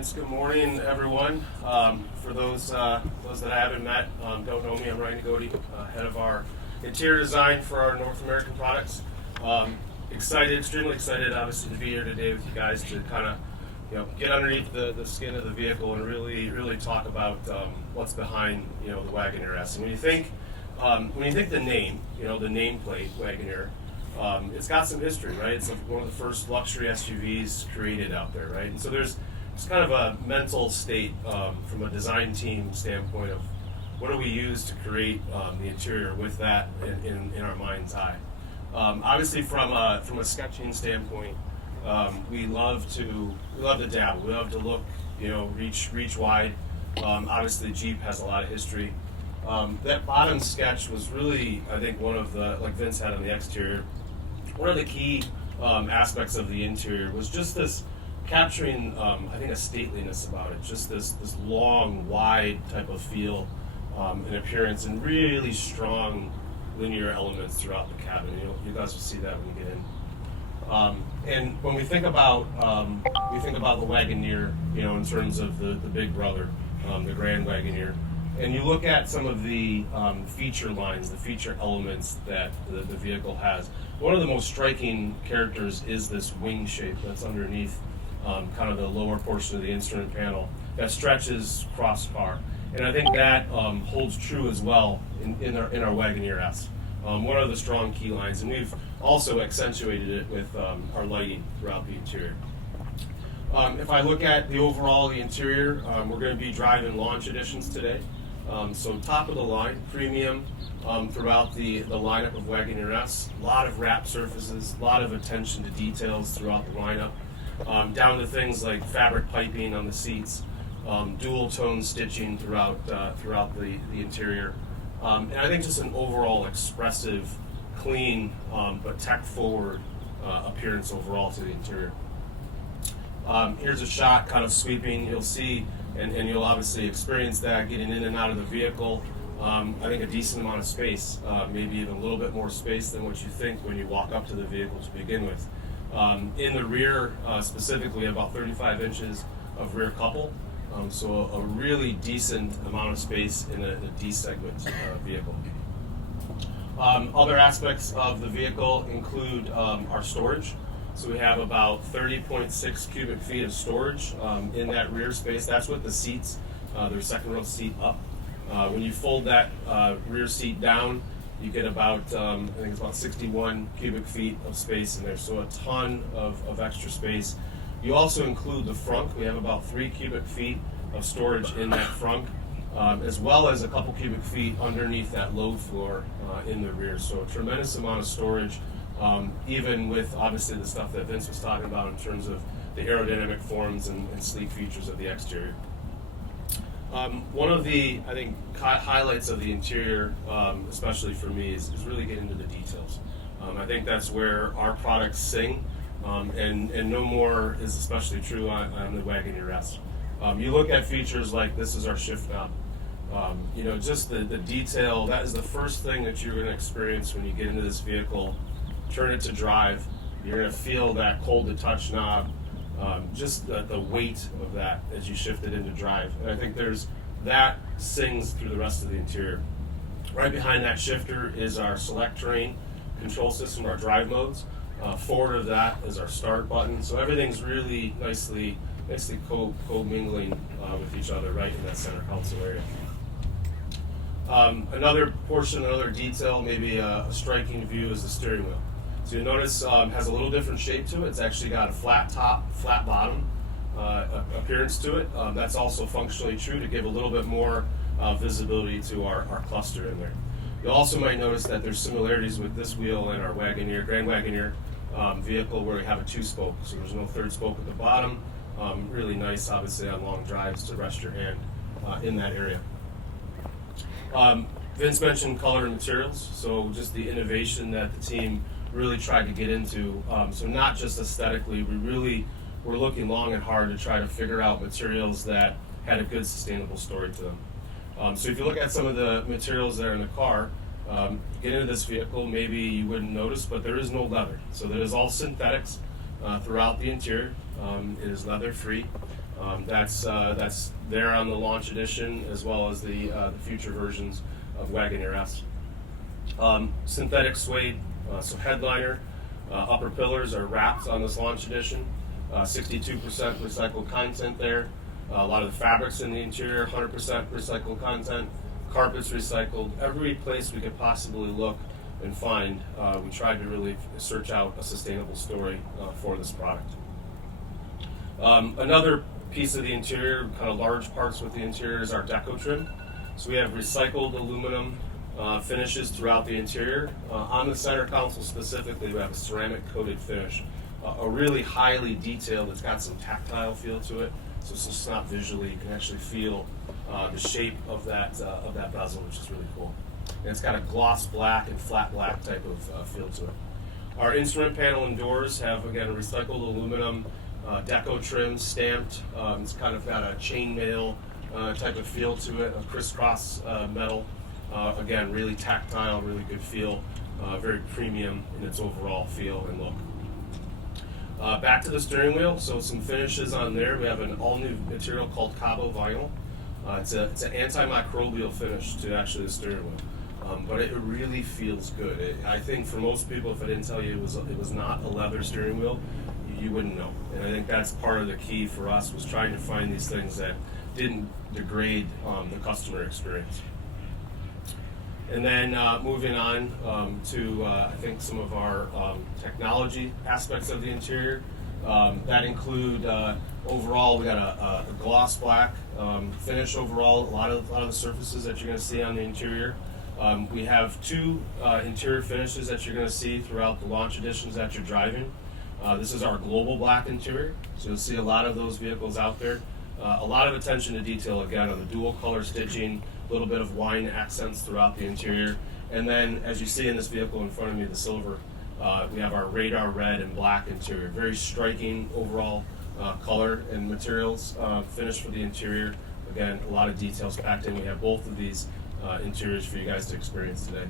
Vince. Good morning, everyone. For those that I haven't met, don't know me, I'm Ryan Nagodi, head of our interior design for our North American products. Extremely excited, obviously, to be here today with you guys to kind of, get underneath the skin of the vehicle and really talk about what's behind, the Wagoneer S. And when you think the name, the nameplate Wagoneer. It's got some history, right? It's one of the first luxury SUVs created out there, right? And so there's kind of a mental state from a design team standpoint of what do we use to create the interior with that in our mind's eye. Obviously, from a sketching standpoint, we love to dabble. We love to look, reach wide. Obviously, Jeep has a lot of history. That bottom sketch was really, I think, one of the, like Vince had on the exterior, one of the key aspects of the interior was just this capturing, I think, a stateliness about it, just this long, wide type of feel and appearance, and really strong linear elements throughout the cabin. You guys will see that when you get in. And when we think about the Wagoneer, in terms of the big brother, the Grand Wagoneer. And you look at some of the feature lines, the feature elements that the vehicle has. One of the most striking characters is this wing shape that's underneath kind of the lower portion of the instrument panel that stretches cross car. And I think that holds true as well in our Wagoneer S. One of the strong key lines, and we've also accentuated it with our lighting throughout the interior. If I look at the interior, we're going to be driving launch editions today. So top of the line, premium throughout the lineup of Wagoneer S. A lot of wrap surfaces, a lot of attention to details throughout the lineup, down to things like fabric piping on the seats, dual tone stitching throughout the interior, and I think just an overall expressive, clean but tech forward appearance overall to the interior. Here's a shot kind of sweeping. You'll see, and you'll obviously experience that getting in and out of the vehicle. I think a decent amount of space, maybe even a little bit more space than what you think when you walk up to the vehicle to begin with. In the rear, specifically, about 35 inches of rear couple, so a really decent amount of space in a D-segment vehicle. Other aspects of the vehicle include our storage. So we have about 30.6 cubic feet of storage in that rear space. That's with the seats, their second row seat up. When you fold that rear seat down, you get about, I think it's about 61 cubic feet of space in there. So a ton of extra space. You also include the frunk. We have about 3 cubic feet of storage in that frunk, as well as a couple cubic feet underneath that load floor in the rear. So a tremendous amount of storage. Even with obviously the stuff that Vince was talking about in terms of the aerodynamic forms and sleek features of the exterior. One of the, I think, highlights of the interior, especially for me, is really getting into the details. I think that's where our products sing, and no more is especially true on the Wagoneer S. You look at features like this is our shift knob. Just the detail, that is the first thing that you're going to experience when you get into this vehicle. Turn it to drive, you're going to feel that cold to touch knob, just the weight of that as you shift it into drive. And I think that sings through the rest of the interior. Right behind that shifter is our select terrain control system, our drive modes. Forward of that is our start button. So everything's really nicely co-mingling with each other right in that center console area. Another detail, maybe a striking view, is the steering wheel. So you notice has a little different shape to it. It's actually got a flat top, flat bottom appearance to it. That's also functionally true to give a little bit more visibility to our cluster in there. You also might notice that there's similarities with this wheel and our Wagoneer, Grand Wagoneer vehicle, where we have a 2-spoke. So there's no third spoke at the bottom. Really nice, obviously, on long drives to rest your hand in that area. Vince mentioned color and materials, so just the innovation that the team really tried to get into. So not just aesthetically, we're looking long and hard to try to figure out materials that had a good sustainable story to them. So if you look at some of the materials that are in the car, get into this vehicle, maybe you wouldn't notice, but there is no leather. So that is all synthetics throughout the interior. It is leather free. That's there on the launch edition, as well as the future versions of Wagoneer S. Synthetic suede, so headliner, upper pillars are wrapped on this launch edition. 62% recycled content there. A lot of the fabrics in the interior, 100% recycled content. Carpets recycled. Every place we could possibly look and find, we tried to really search out a sustainable story for this product. Another piece of the interior, kind of large parts with the interior, is our deco trim. So we have recycled aluminum finishes throughout the interior. On the center console specifically, we have a ceramic coated finish, a really highly detailed. It's got some tactile feel to it, so it's just not visually. You can actually feel the shape of that bezel, which is really cool. And it's got a gloss black and flat black type of feel to it. Our instrument panel and doors have, again, a recycled aluminum deco trim stamped. It's kind of got a chainmail type of feel to it, a crisscross metal. Again, really tactile, really good feel, very premium in its overall feel and look. Back to the steering wheel, so some finishes on there. We have an all-new material called Cabo Vinyl. It's an antimicrobial finish to actually the steering wheel, but it really feels good. I think for most people, if I didn't tell you it was not a leather steering wheel, you wouldn't know. And I think that's part of the key for us, was trying to find these things that didn't degrade the customer experience. And then moving on to I think some of our technology aspects of the interior. That include overall, we got a gloss black finish overall. A lot of the surfaces that you're going to see on the interior. We have two interior finishes that you're going to see throughout the launch editions that you're driving. This is our global black interior, so you'll see a lot of those vehicles out there. A lot of attention to detail, again, on the dual color stitching, a little bit of wine accents throughout the interior. And then, as you see in this vehicle in front of me, the silver, we have our radar red and black interior. Very striking overall color and materials finished for the interior. Again, a lot of details packed in. We have both of these interiors for you guys to experience today.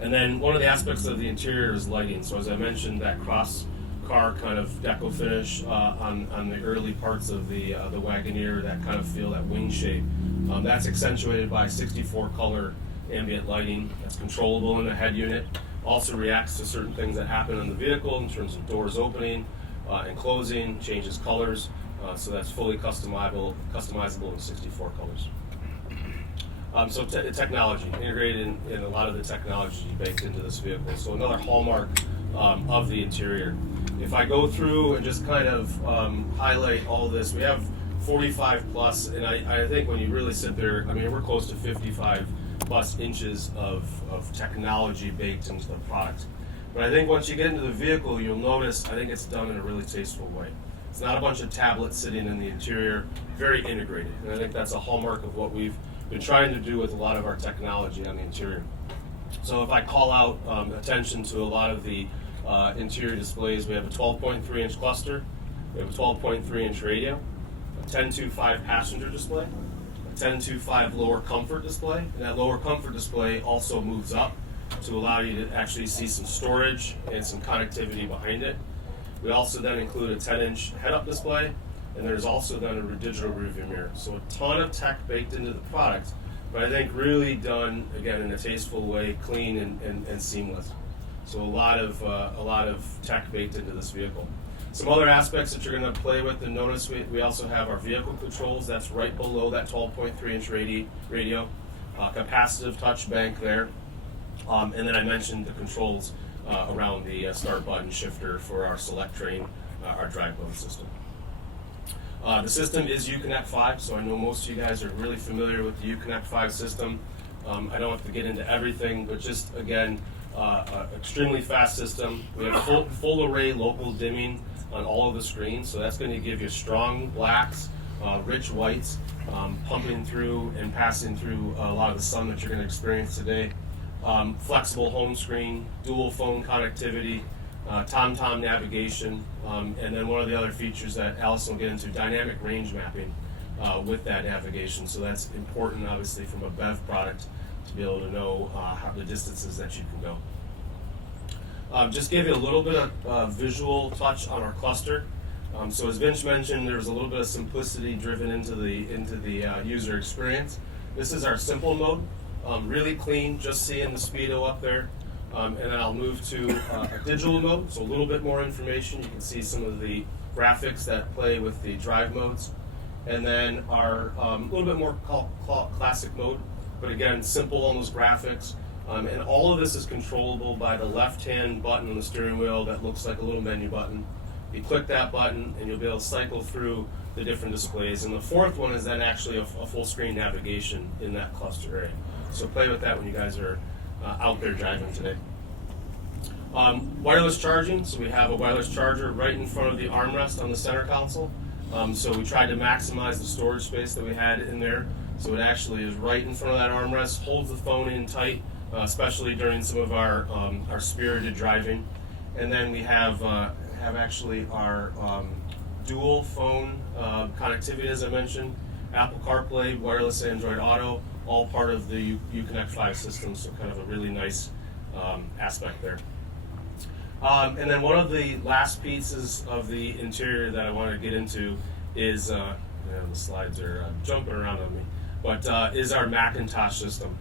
And then one of the aspects of the interior is lighting. So as I mentioned, that cross car kind of deco finish on the early parts of the Wagoneer, that kind of feel, that wing shape. That's accentuated by 64 color ambient lighting that's controllable in the head unit. Also reacts to certain things that happen in the vehicle in terms of doors opening and closing, changes colors. So that's fully customizable in 64 colors. So technology, integrated in a lot of the technology baked into this vehicle. So another hallmark of the interior. If I go through and just kind of highlight all of this, we have 45 plus, and I think when you really sit there, I mean, we're close to 55 plus inches of technology baked into the product. But I think once you get into the vehicle, you'll notice, I think it's done in a really tasteful way. It's not a bunch of tablets sitting in the interior, very integrated. And I think that's a hallmark of what we've been trying to do with a lot of our technology on the interior. So if I call out attention to a lot of the interior displays, we have a 12.3 inch cluster, we have a 12.3 inch radio, a 10.25 passenger display, a 10.25 lower comfort display, and that lower comfort display also moves up to allow you to actually see some storage and some connectivity behind it. We also then include a 10-inch head-up display, and there's also then a digital rearview mirror. So a ton of tech baked into the product, but I think really done, again, in a tasteful way, clean and seamless. So a lot of tech baked into this vehicle. Some other aspects that you're going to play with, and notice we also have our vehicle controls. That's right below that 12.3 inch radio, capacitive touch bank there. And then I mentioned the controls around the start button shifter for our select train, our drag mode system. The system is Uconnect 5, so I know most of you guys are really familiar with the Uconnect 5 system. I don't have to get into everything, but just again, extremely fast system. We have full array local dimming on all of the screens, so that's going to give you strong blacks, rich whites, pumping through and passing through a lot of the sun that you're going to experience today. Flexible home screen, dual phone connectivity, TomTom navigation, and then one of the other features that Allison will get into, dynamic range mapping with that navigation. So that's important, obviously, from a BEV product to be able to know how the distances that you can go. Just give you a little bit of visual touch on our cluster. So as Vince mentioned, there's a little bit of simplicity driven into the user experience. This is our simple mode, really clean, just seeing the speedo up there. And then I'll move to a digital mode, so a little bit more information. You can see some of the graphics that play with the drive modes. And then our little bit more classic mode, but again, simple on those graphics. And all of this is controllable by the left-hand button on the steering wheel that looks like a little menu button. You click that button and you'll be able to cycle through the different displays. And the fourth one is then actually a full screen navigation in that cluster area. So play with that when you guys are out there driving today. Wireless charging, so we have a wireless charger right in front of the armrest on the center console. So we tried to maximize the storage space that we had in there. So it actually is right in front of that armrest, holds the phone in tight, especially during some of our spirited driving. And then we have actually our dual phone connectivity, as I mentioned, Apple CarPlay, wireless Android Auto, all part of the Uconnect 5 system, so kind of a really nice aspect there. And then one of the last pieces of the interior that I want to get into is, the slides are jumping around on me, but is our Macintosh system.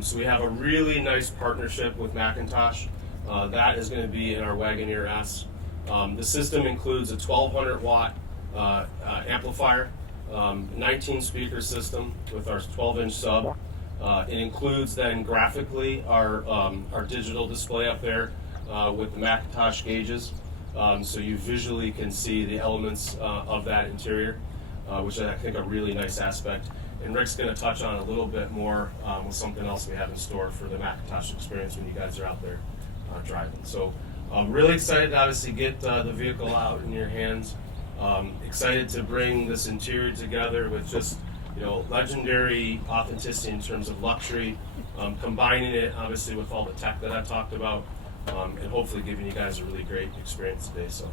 So we have a really nice partnership with Macintosh. That is going to be in our Wagoneer S. The system includes a 1200 watt amplifier, 19 speaker system with our 12-inch sub. It includes then graphically our digital display up there with the Macintosh gauges, so you visually can see the elements of that interior, which I think are a really nice aspect. And Rick's going to touch on a little bit more with something else we have in store for the Macintosh experience when you guys are out there driving. So I'm really excited to obviously get the vehicle out in your hands. Excited to bring this interior together with just legendary authenticity in terms of luxury, combining it obviously with all the tech that I've talked about, and hopefully giving you guys a really great experience today. So